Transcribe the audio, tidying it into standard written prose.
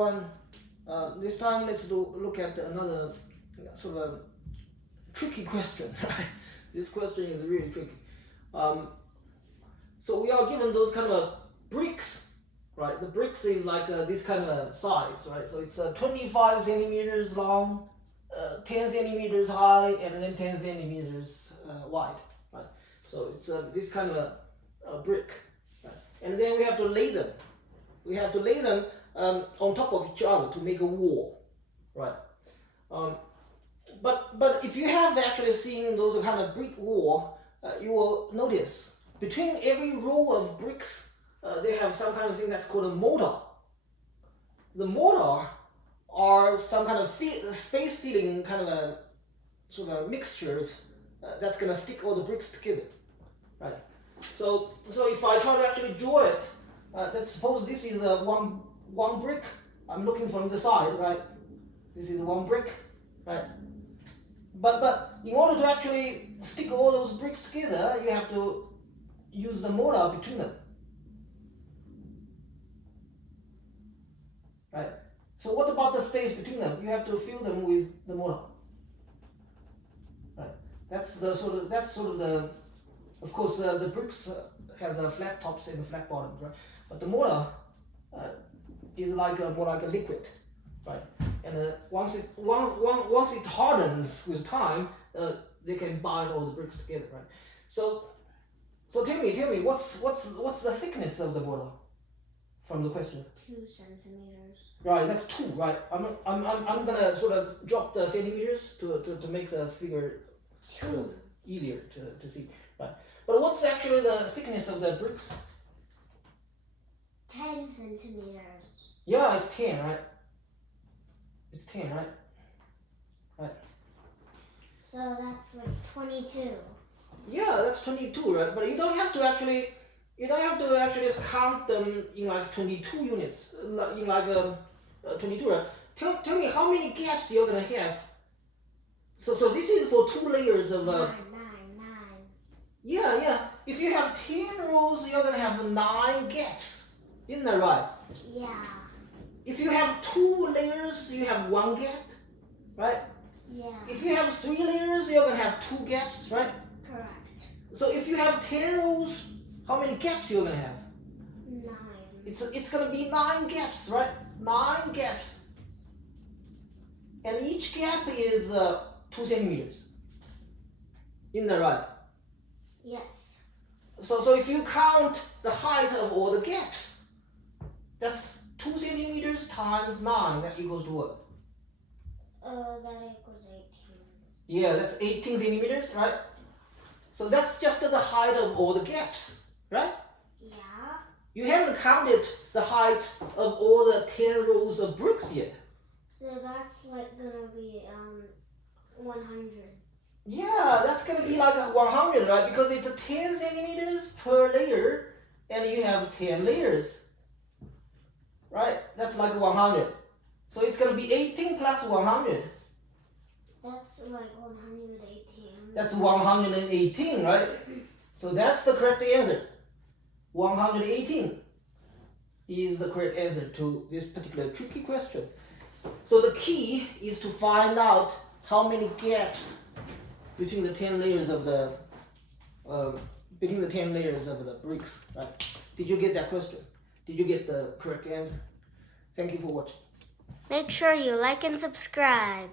everyone. This time let's look at another sort of a tricky question. This question is really tricky. So we are given those kind of bricks, right? The bricks is like this kind of size, right? So it's 25 centimeters long, 10 centimeters high, and then 10 centimeters wide, right? So it's this kind of brick, right? And then we have to lay them. We have to lay them on top of each other to make a wall, right? But if you have actually seen those kind of brick wall, you will notice between every row of bricks, they have some kind of thing that's called a mortar. The mortar are some kind of space filling kind of a sort of mixtures that's gonna stick all the bricks together, right? So if I try to actually draw it, let's suppose this is one brick. I'm looking from the side, right? This is one brick, right? But in order to actually stick all those bricks together, you have to use the mortar between them, right? So what about the space between them? You have to fill them with the mortar, right? That's sort of the, of course, the bricks has a flat tops and a flat bottom, right? But the mortar is like more like a liquid, right? And once it hardens with time, they can bind all the bricks together, right? So tell me, what's the thickness of the mortar from the question? 2 centimeters. Right, that's 2, right? I'm gonna sort of drop the centimeters to make the figure 2 easier to see, right? But what's actually the thickness of the bricks? 10 centimeters. Yeah, it's 10, right? It's 10, right? Right. So that's like 22. Yeah, that's 22, right? But you don't have to actually count them in like 22 units, in like 22, right? Tell me how many gaps you're gonna have. So this is for 2 layers of 9. Yeah. If you have 10 rows, you're gonna have 9 gaps. Isn't that right? Yeah. If you have 2 layers, you have 1 gap, right? Yeah. If you have 3 layers, you're gonna have 2 gaps, right? Correct. So if you have 10 rows, how many gaps you're gonna have? 9. It's gonna be 9 gaps, right? 9 gaps. And each gap is 2 centimeters. Isn't that right? Yes. So if you count the height of all the gaps, that's 2 centimeters times 9, that equals to what? That equals 18. Yeah, that's 18 centimeters, right? So that's just the height of all the gaps, right? Yeah. You haven't counted the height of all the 10 rows of bricks yet. So that's like gonna be 100. Yeah, that's gonna be like 100, right? Because it's 10 centimeters per layer, and you have 10 layers, right? That's like 100. So it's gonna be 18 plus 100. That's like 118. That's 118, right? So that's the correct answer. 118 is the correct answer to this particular tricky question. So the key is to find out how many gaps between the 10 layers of the bricks, right? Did you get that question? Did you get the correct answer? Thank you for watching. Make sure you like and subscribe.